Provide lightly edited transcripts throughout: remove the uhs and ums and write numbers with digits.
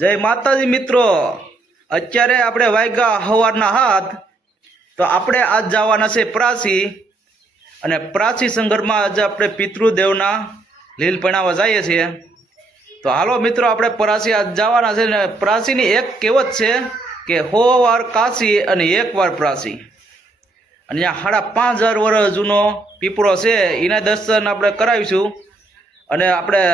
જય માતાજી મિત્રો, અત્યારે આપણે વાગ્યા સવારના હાથ. તો આપણે આજ જવાના છે પ્રાસી, અને પ્રાસી સંઘરમાં આજે આપણે પિતૃદેવના લીલ પણાવવા જઈએ છીએ. તો હાલો મિત્રો, આપણે પ્રાસી આજ જવાના છે. ને પ્રાસીની એક કહેવત છે કે 100 વાર કાશી અને 1 વાર પ્રાસી. અને ત્યાં 5,500 વર્ષ જૂનો પીપળો છે, એના દર્શન આપણે કરાવીશું. અને આપણે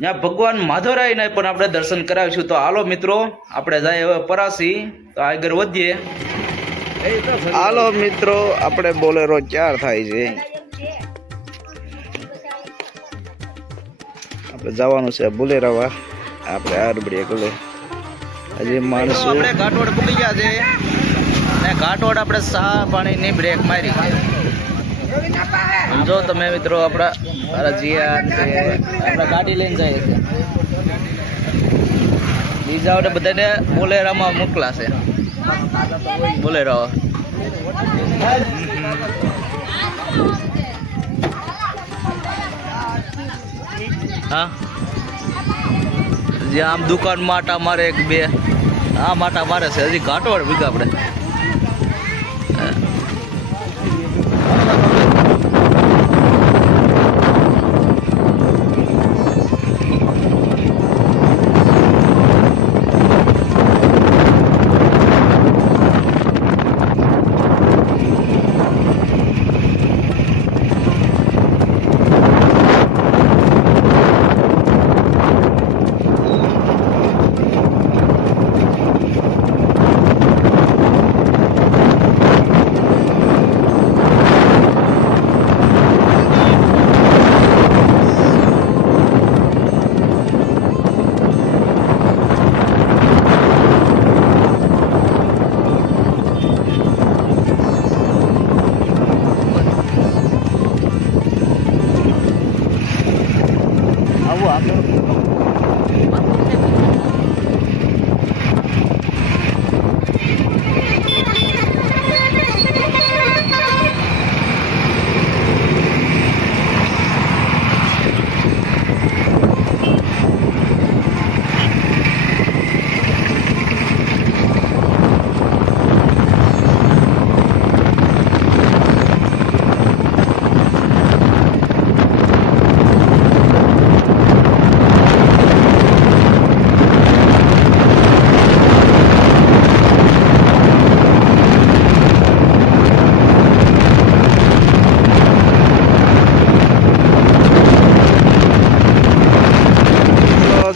ત્યાં ભગવાન માધવરાયના પણ આપણે દર્શન કરાવીશું. તો હાલો મિત્રો, આપણે જઈએ હવે પ્રાસી. તો આગળ વધીએ. હાલો મિત્રો, આપણે બોલેરો 4 થાય છે. આપણે જવાનું છે બોલેરાવા. આપણે આરબડીએ ગલે હજી માણસો આપણે ઘાટોડ પૂકી ગયા છે. અને ઘાટોડ આપણે સા પાણીની બ્રેક મારી છે. જો તમે મિત્રો, આપણા આપણે ગાડી લઈને જઈએ છીએ. બીજાઓને બધાને બોલેરામાં મોકલાશે. બોલેરો હા, જે આમ દુકાન માટા મારે 1-2 આ માટા મારે છે. હજી ઘાટોડ ભીગા આપણે.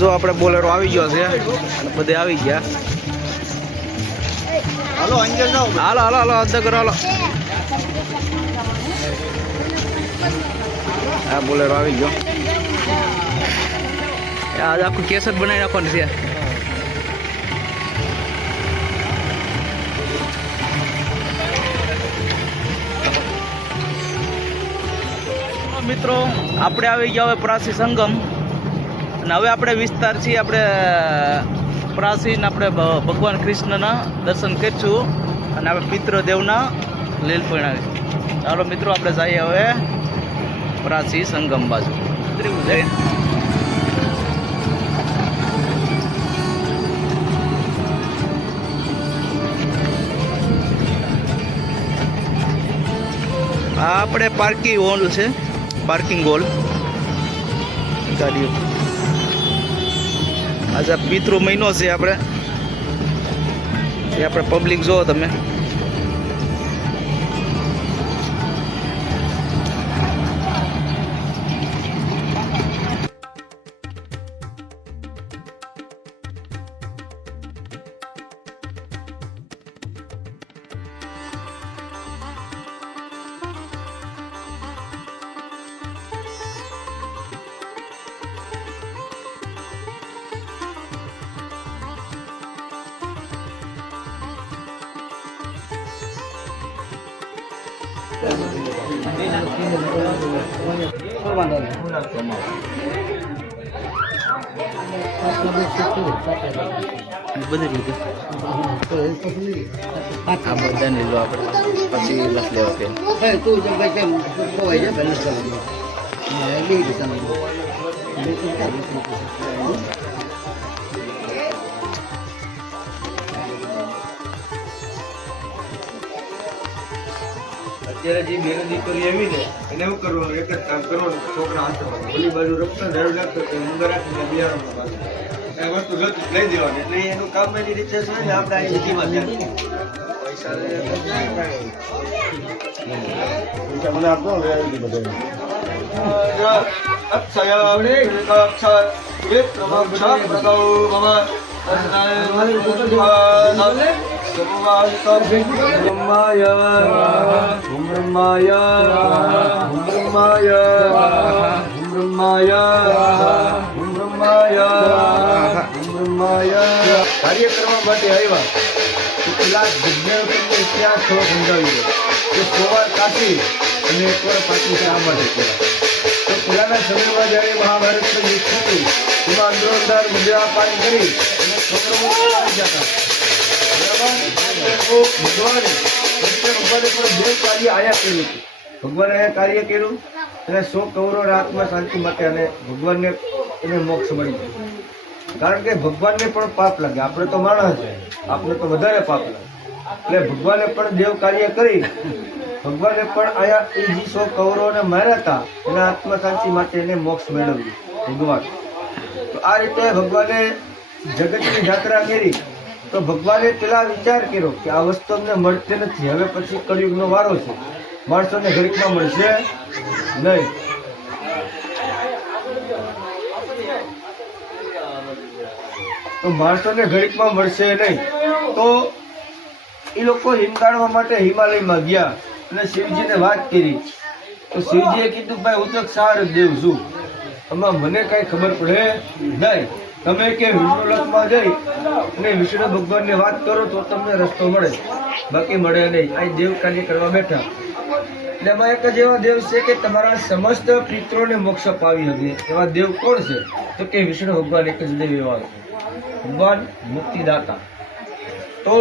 જો આપણે બોલેરો આવી ગયો છે, અને બધે આવી ગયા. હાલો અંદર જાઓ. હાલો હાલો હાલો અંદર કરો. હાલો, આ બોલેરો આવી ગયો. આજે આખું કેસર બનાવી નાખવાનું છે. મિત્રો, આપણે આવી ગયા હવે પ્રાસી સંગમ. અને હવે આપણે વિસ્તાર છીએ, આપણે પ્રાચીન આપણે ભગવાન કૃષ્ણના દર્શન કરીશું. અને આપણે પિતૃદેવના લીલ પણાવીશું. ચાલો મિત્રો, આપણે જઈએ હવે પ્રાચી સંગમ બાજુ. આ આપણે પાર્કિંગ હોલ છે, પાર્કિંગ હોલ ગાડીઓ. આજે પિતૃ મહિનો છે આપણે પબ્લિક જોવો તમે. બધી રીતે આ બધાને લો આપણે પછી લખ લેવા કે અત્યારે જે બેનો દીકરી આવી ને એને શું કરવાનું, એક જ કામ કરવાનું, છોકરા હાથ ઓલી બાજુ રક્ષણ રેડ લાગતો ઊંઘ રાખીને બિહારમાં પાછું એ વસ્તુ લઈ દેવાની, એટલે એનું કામ એની રીતે છે ને આપણે આ નીતિમાં ધ્યાન પૈસા મને આપો કાર્ય કરવા માટે આવ્યા તો પેલા વિજ્ઞાન ઇતિહાસ થોડો સમજાવી દો કે 100 વાર કાશી અને 1 વાર પાછી શા માટે કહેવાય. તો પહેલાના સમયમાં જ્યારે મહાભારતનું યુદ્ધ થતું એમાં અંદરો અંદર મુદ્રાપાન કરી અને છોકરો આવી જતા ભગવાને પણ દેવ કાર્ય આયા કર્યું હતું. ભગવાને આયા કાર્ય કર્યું અને 100 કૌરવોના આત્મા શાંતિ માટે અને ભગવાનને એને મોક્ષ મળી ગયો. કારણ કે ભગવાનને પણ પાપ લાગે, આપણે તો માણસ છે, આપણે તો વધારે પાપ લાગે, એટલે ભગવાને પણ દેવ કાર્ય કરી ભગવાને પણ આયા એ જે 100 કૌરવોને માર્યા હતા એના આત્મા શાંતિ માટે એને મોક્ષ મેળવ્યું ભગવાન. તો આ રીતે ભગવાને જગતની યાત્રા કરી. તો ભગવાને પેલા વિચાર કર્યો કે આ વસ્તુ અમને મળતી નથી, હવે પછી કળિયુગનો વારો છે, માણસોને ઘડીકમાં મળશે નહીં. તો માણસોને ઘડીકમાં મળશે નહીં, તો એ લોકો હિમગાળવા માટે હિમાલયમાં ગયા અને શિવજીને વાત કરી. તો શિવજીએ કીધું ભાઈ હું તો ક્ષાર દેવ છું, આમાં મને કઈ ખબર પડે નહીં, તમે કે વિષ્ણુલોકમાં જઈ અને વિષ્ણુ ભગવાનને વાત કરો તો તમને રસ્તો મળે, બાકી મળે નહીં. આ દેવ કાર્ય કરવા બેઠા. એટલે એમાં એક જ એવા દેવ છે કે તમારા સમસ્ત પિત્રોને મોક્ષ અપાવી શકે એવા દેવ કોણ છે? તો કે વિષ્ણુ ભગવાન એક જ દેવ એવા છે, ભગવાન મુક્તિદાતા. તો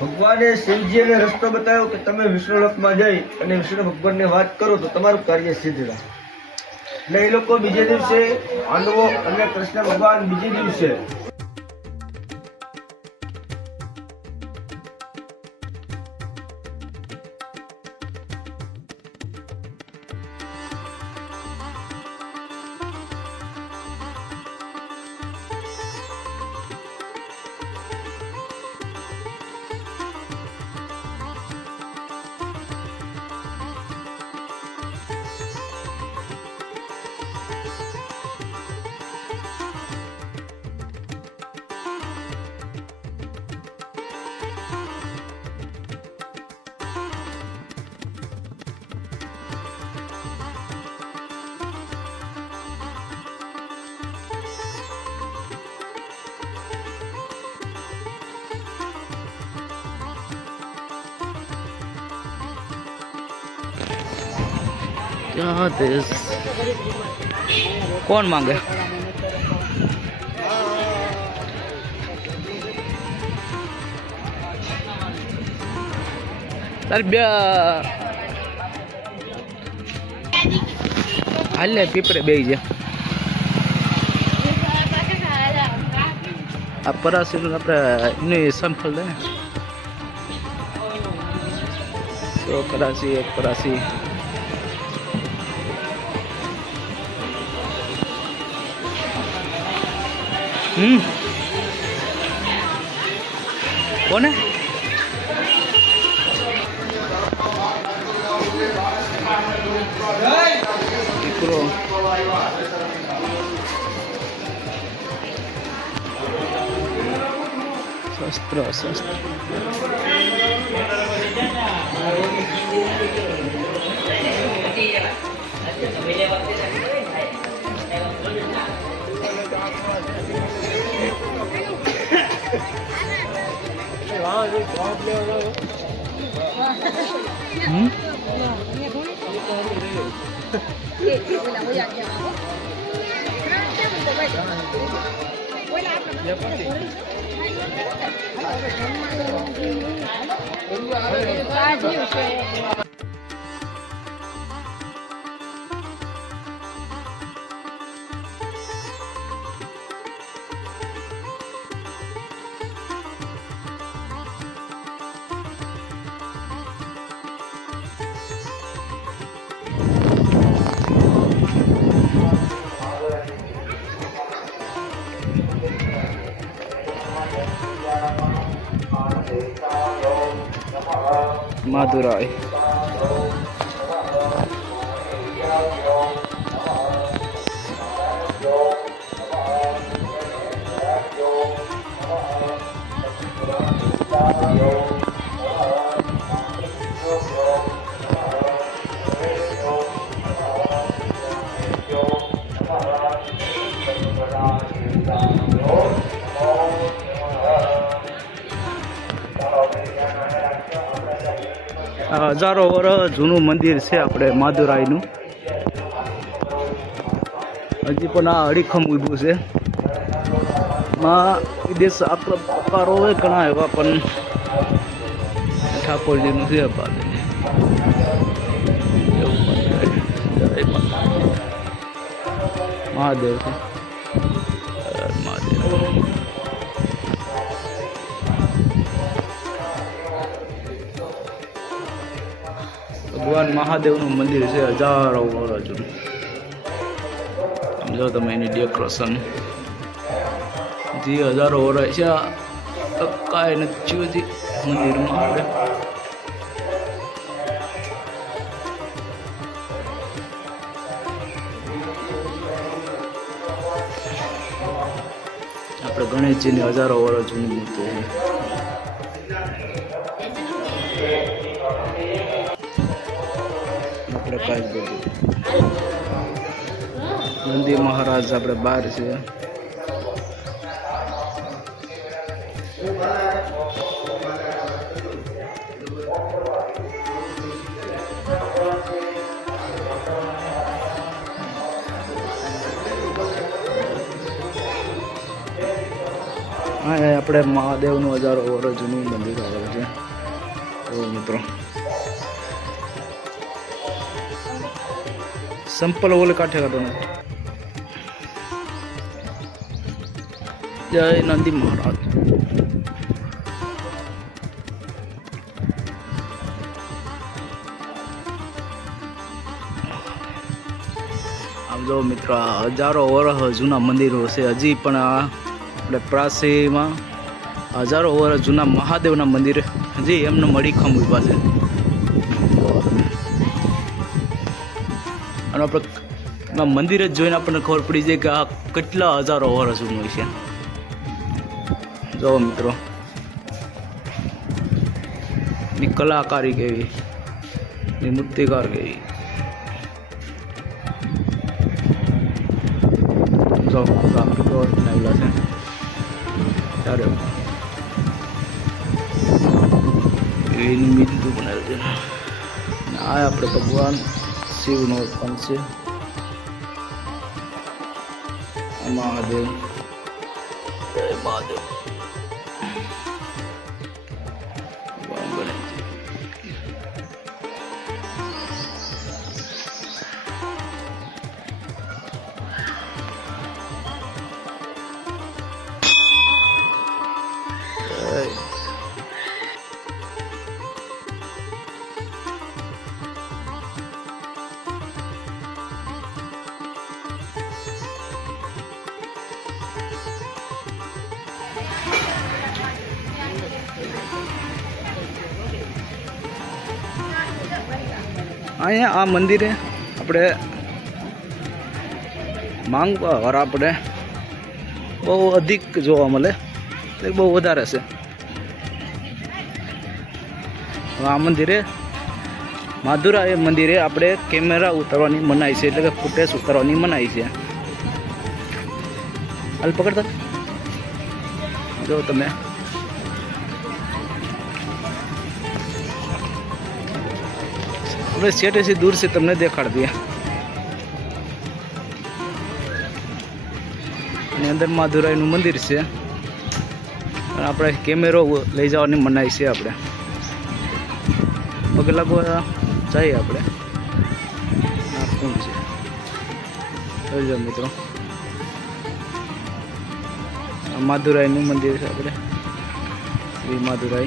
ભગવાને શિવજીને રસ્તો બતાવ્યો કે તમે વિષ્ણુલોકમાં જઈ અને વિષ્ણુ ભગવાનને વાત કરો તો તમારું કાર્ય સિદ્ધ થાય. એટલે એ લોકો બીજે દિવસે પાંડવો અને કૃષ્ણ ભગવાન બીજે દિવસે क्या देश कौन मांगे? तार बे हाल पीपरे बे आ परासी अपने संफल दे तो करासी एक परासी कौन है? शस्त्र शस्त्र માધુરાય હજારો વર્ષ જૂનું મંદિર છે આપણે માધુરાયનું. હજી પણ આ અડીખમ ઊભું છે. માં વિદેશ આકારો હોય ઘણા એવા, પણ ઠાકોરજીનું છે મહાદેવ છે. મહાદેવ ભગવાન મહાદેવનું મંદિર છે હજારો વર્ષ જૂનું. સમજો તમે એની ડેકોરેશન જે હજારો વર્ષ છે. કાંઈ નથી હજી મંદિરમાં. આપણે ગણેશજીની હજારો વર્ષ જૂની મૂર્તિ છે. આપણે કાંઈ બધું નંદી મહારાજ આપણે બહાર છે. હા, આપણે મહાદેવનું હજારો વર્ષ જૂનું મંદિર આવેલું છે. તો મિત્રો સંપલ ઓલે કાંઠે કાઢો નથી. જય નંદી મહારાજ. આમ જો મિત્રો હજારો વર્ષ જૂના મંદિરો છે. હજી પણ આપણે પ્રાસીમાં હજારો વર્ષ જૂના મહાદેવના મંદિર હજી એમને અડીખમ ઊભા છે. અને આપણે મંદિર જ જોઈને આપણને ખબર પડી જાય કે આ કેટલા હજારો વર્ષ જૂનું છે. જો મિત્રો ની કલાકારી કેવી, ની મૂર્તિકાર કેવી. જો બનાવેલા છે ત્યારે એની મીંદુ બનાવેલ છે. આ આપણે ભગવાન શિવનો પણ છે. મહાદેવ જય મહાદેવ. અહીંયા આ મંદિરે આપણે માંગવા વાળા આપણે બહુ અધિક જોવા મળે, બહુ વધારે છે. આ મંદિરે માધુરાય મંદિરે આપણે કેમેરા ઉતારવાની મનાઈ છે, એટલે કે ફૂટેજ ઉતારવાની મનાઈ છે. હાલ પકડતા જો તમે सेट ऐसी दूर से तुमने देखाड़ दिया. अंदर माधुराय नु मंदिर से अपने कैमरो लई जवानी मनाई से अपने पग लगवा चाहिए अपने मित्रों. माधुराय नु मंदिर है अपने श्री माधुराय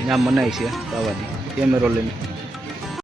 यहाँ मनाई है दावानी कैमरो लઈને.